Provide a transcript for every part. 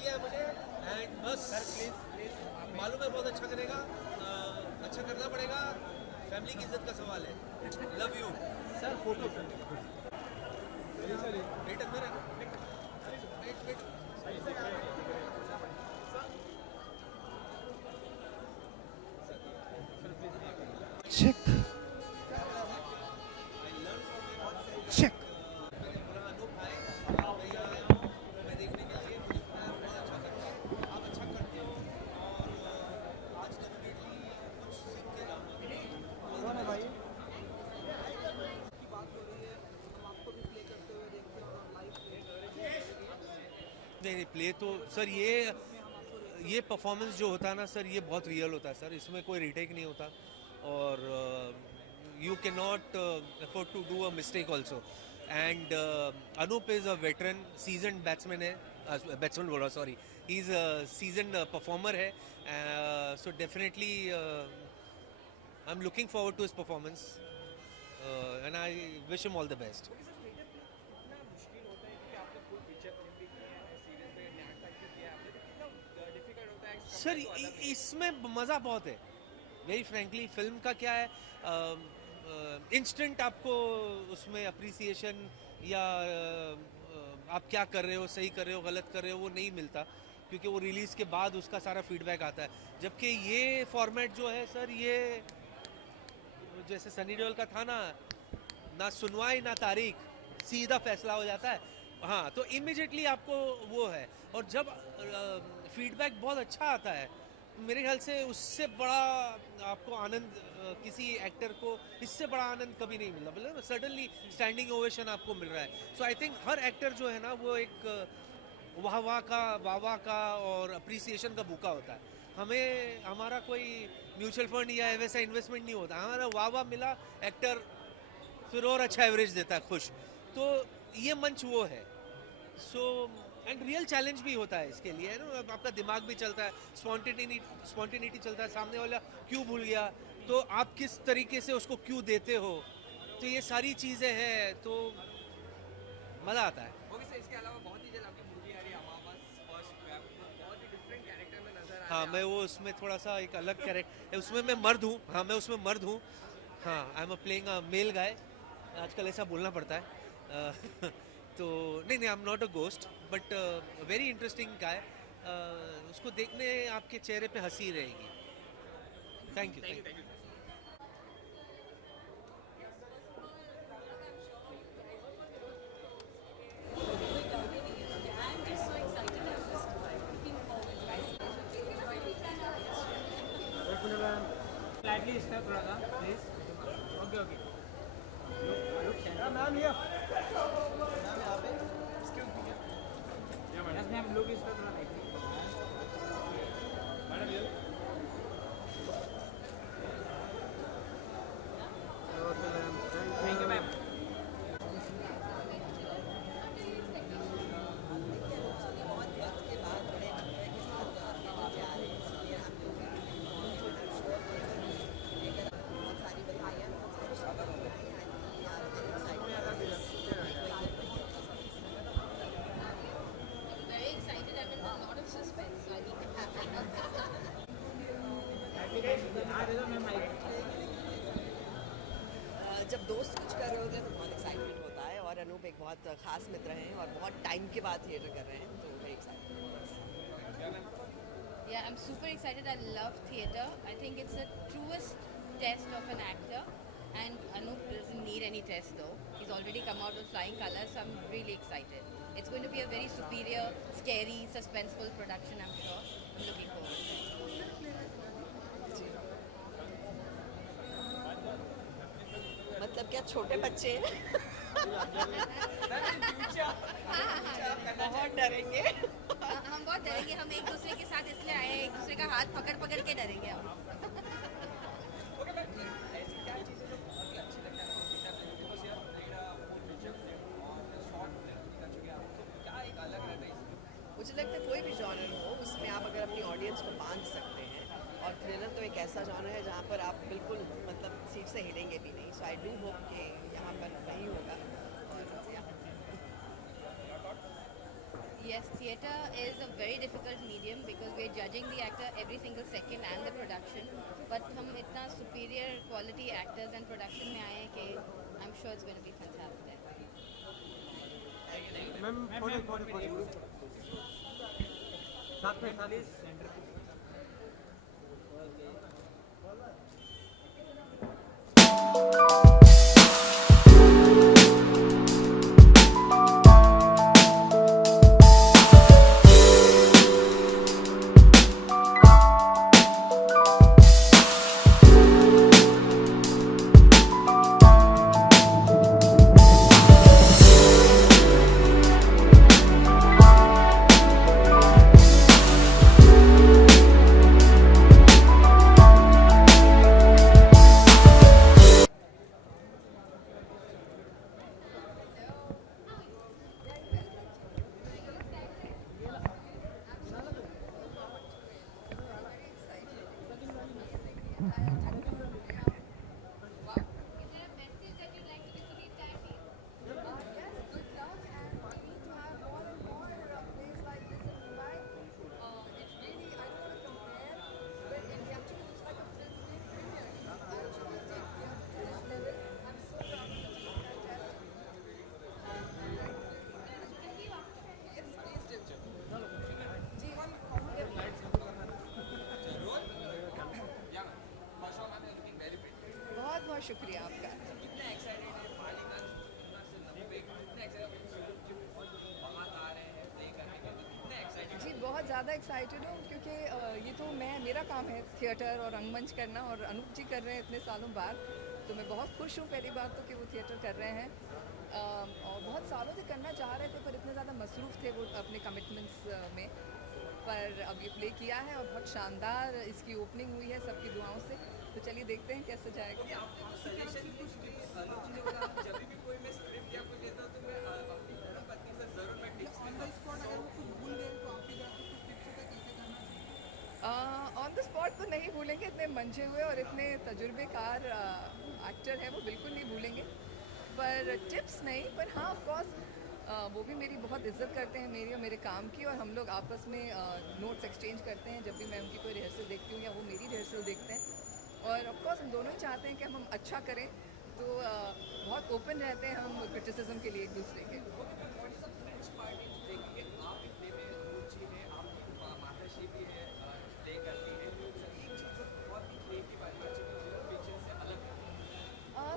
गया है मुझे एंड बस मालूम है बहुत अच्छा करेगा, अच्छा करना पड़ेगा, फैमिली की इज्जत का सवाल है। Love you sir photo wait अंदर है ना वेट वेट चेक चेक। मैंने बोला अनूप भाई मैं यहाँ आया हूँ मैं देखने के लिए, मुझे पता है बहुत अच्छा करते हो, आप अच्छा करते हो और आज डेफिनेटली कुछ सीख के जाऊँगा। कौन है भाई? नहीं प्ले तो सर ये परफॉर्मेंस जो होता है ना सर, ये बहुत रियल होता है सर, इसमें कोई रिटेक नहीं होता और you can not afford to do a mistake also and Anup is a veteran season batsman है, बैट्समैन बोल रहा sorry, he is a season performer है, so definitely I am looking forward to his performance and I wish him all the best. Sir इसमें मज़ा बहुत है, very frankly. Film का क्या है, इंस्टेंट आपको उसमें अप्रिसिएशन या आप क्या कर रहे हो, सही कर रहे हो गलत कर रहे हो, वो नहीं मिलता क्योंकि वो रिलीज़ के बाद उसका सारा फीडबैक आता है। जबकि ये फॉर्मेट जो है सर, ये जैसे सनी देओल का था ना सुनवाई ना तारीख, सीधा फैसला हो जाता है। हाँ, तो इमिजिएटली आपको वो है, और जब फीडबैक बहुत अच्छा आता है मेरे ख्याल से उससे बड़ा आपको आनंद किसी एक्टर को इससे बड़ा आनंद कभी नहीं मिला, मतलब सडनली स्टैंडिंग ओवेशन आपको मिल रहा है। सो आई थिंक हर एक्टर जो है ना वो एक वाह का और अप्रिसिएशन का भूखा होता है। हमें हमारा कोई म्यूचुअल फंड या वैसा इन्वेस्टमेंट नहीं होता, हमारा वाह मिला, एक्टर फिर और अच्छा एवरेज देता है, खुश। तो ये मंच वो है। सो एंड रियल चैलेंज भी होता है इसके लिए, ना आपका दिमाग भी चलता है, स्पॉन्टेनिटी चलता है, सामने वाला क्यों भूल गया तो आप किस तरीके से उसको क्यों देते हो, तो ये सारी चीज़ें हैं, तो मज़ा आता है। ओके सर, इसके अलावा बहुत ही जल्द आपकी मूवी आ रही है अमावस फर्स्ट पे, आप बहुत ही डिफरेंट कैरेक्टर में नजर आ रहे हाँ, हैं मैं आप। वो उसमें थोड़ा सा एक अलग कैरेक्टर, उसमें मैं मर्द हूँ, हाँ मैं उसमें मर्द हूँ, हाँ I am playing a male guy, आजकल ऐसा बोलना पड़ता है। तो नहीं I am not a ghost but very interesting guy, उसको देखने आपके चेहरे पे हंसी रहेगी। Thank you thank you thank thank you. You. I'm just so excited. I'm just looking forward to एक मिनट मैम, स्लाइटली स्टेप थोड़ा सा प्लीज। ओके ओके मैम ये यस मैम, लुक इस तरह थोड़ा लाइटली। मैडम ये okay ma'am, thank you ma'am. very excited. I'm in a lot of suspense. So I need to हाँ दे दो मैम माइक। जब दोस्त कुछ कर रहे होते हैं तो बहुत एक्साइटमेंट होता है, और अनूप एक बहुत खास मित्र हैं और बहुत टाइम के बाद थिएटर कर रहे हैं, तो very excited. Yeah, I'm super excited. I love theatre. I think it's the truest test of an actor. And Anup doesn't need any test though. He's already come out with flying colours, so I'm really excited. It's going to be a very superior, scary, suspenseful production, I'm sure. I'm looking forward to it. मतलब क्या छोटे बच्चे हैं? बहुत डरेंगे। हम बहुत डरेंगे, हम एक दूसरे के साथ इसलिए आए हैं, एक दूसरे का हाथ पकड़ पकड़ के डरेंगे हम। ओके मैम, ऐसी क्या चीज़ें जो बहुत ही अच्छी लगती है आपको थिएटर में, because you have played a full feature film और शॉर्ट फिल्म भी कर चुके हैं आप, तो क्या एक अलग रहता है इसमें? मुझे लगता है कोई भी जॉनर हो उसमें आप अगर अपनी ऑडियंस को बांध सकते हैं, और थ्रिलर तो एक ऐसा जॉनर है जहाँ पर आप बिल्कुल मतलब सीट से हिलेंगे भी नहीं। सो आई डू होप कि यहाँ पर वही होगा। और Yes, theatre is a very difficult medium because we're judging the actor every single second and the production. But हम इतना superior quality actors and production में आए हैं कि I'm sure it's going to be fantastic. Ma'am photo साथ में please centre बहुत बहुत शुक्रिया आपका। कितना एक्साइटेड है मालिका कितना से लंबे कितना एक्साइटेड बाहर आ रहे हैं प्ले करने के लिए कितना एक्साइटेड जी बहुत ज़्यादा एक्साइटेड हूँ क्योंकि ये तो मेरा काम है थिएटर और रंगमंच करना, और अनूप जी कर रहे हैं इतने सालों बाद, तो मैं बहुत खुश हूँ पहली बात तो कि वो थिएटर कर रहे हैं। और बहुत सालों से करना चाह रहे थे पर इतने ज़्यादा मसरूफ़ थे वो अपने कमिटमेंट्स में, पर अब ये प्ले किया है और बहुत शानदार इसकी ओपनिंग हुई है सबकी दुआओं से। तो चलिए देखते हैं कैसे जाएगा। सजेशन कुछ भी अनुज जी ने बोला जब भी कोई मैं स्क्रिप्ट या कुछ लेता हूँ तो मैं अपनी धर्म पत्नी से ज़रूर मैं टिप्स लेता हूँ। ऑन द स्पॉट तो नहीं भूलेंगे, इतने मंझे हुए और इतने तजुर्बेकार एक्टर हैं, वो बिल्कुल नहीं भूलेंगे। पर टिप्स नहीं, पर हाँ ऑफकोर्स वो भी मेरी बहुत इज्जत करते हैं मेरी और मेरे काम की, और हम लोग आपस में नोट्स एक्सचेंज करते हैं जब भी मैं उनकी कोई रिहर्सल देखती हूँ या वो मेरी रिहर्सल देखते हैं। और ऑफकोर्स हम दोनों ही चाहते हैं कि हम अच्छा करें, तो बहुत ओपन रहते हैं हम क्रिटिसिज्म के लिए एक दूसरे के।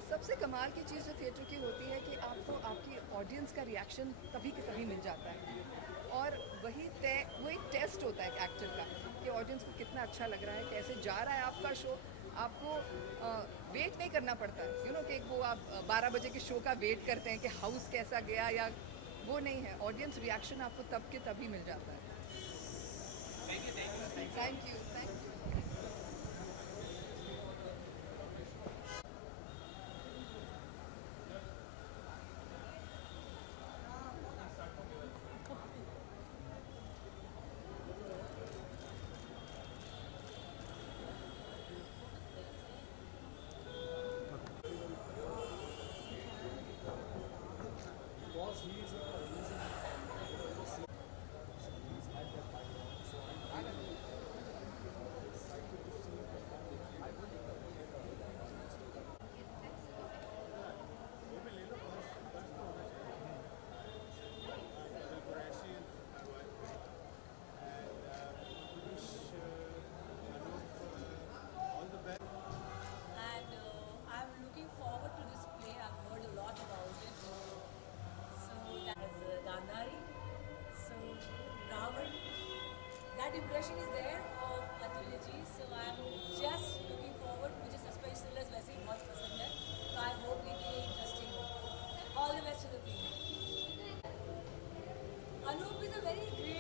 सबसे कमाल की चीज़ जो थिएटर की होती है कि आपको आपकी ऑडियंस का रिएक्शन तभी के तभी मिल जाता है, और वही टेस्ट होता है एक्टर का कि ऑडियंस को कितना अच्छा लग रहा है, कैसे जा रहा है आपका शो। आपको वेट नहीं करना पड़ता है, यू नो कि वो आप 12 बजे के शो का वेट करते हैं कि हाउस कैसा गया, या वो नहीं है। ऑडियंस रिएक्शन आपको तब के तभी मिल जाता है। Thank you. impression is there of Atulya ji, so I'm just looking forward. मुझे suspense thrillers वैसे ही बहुत पसंद है, so I hope it will be interesting. All the best to the team. Anup is a very great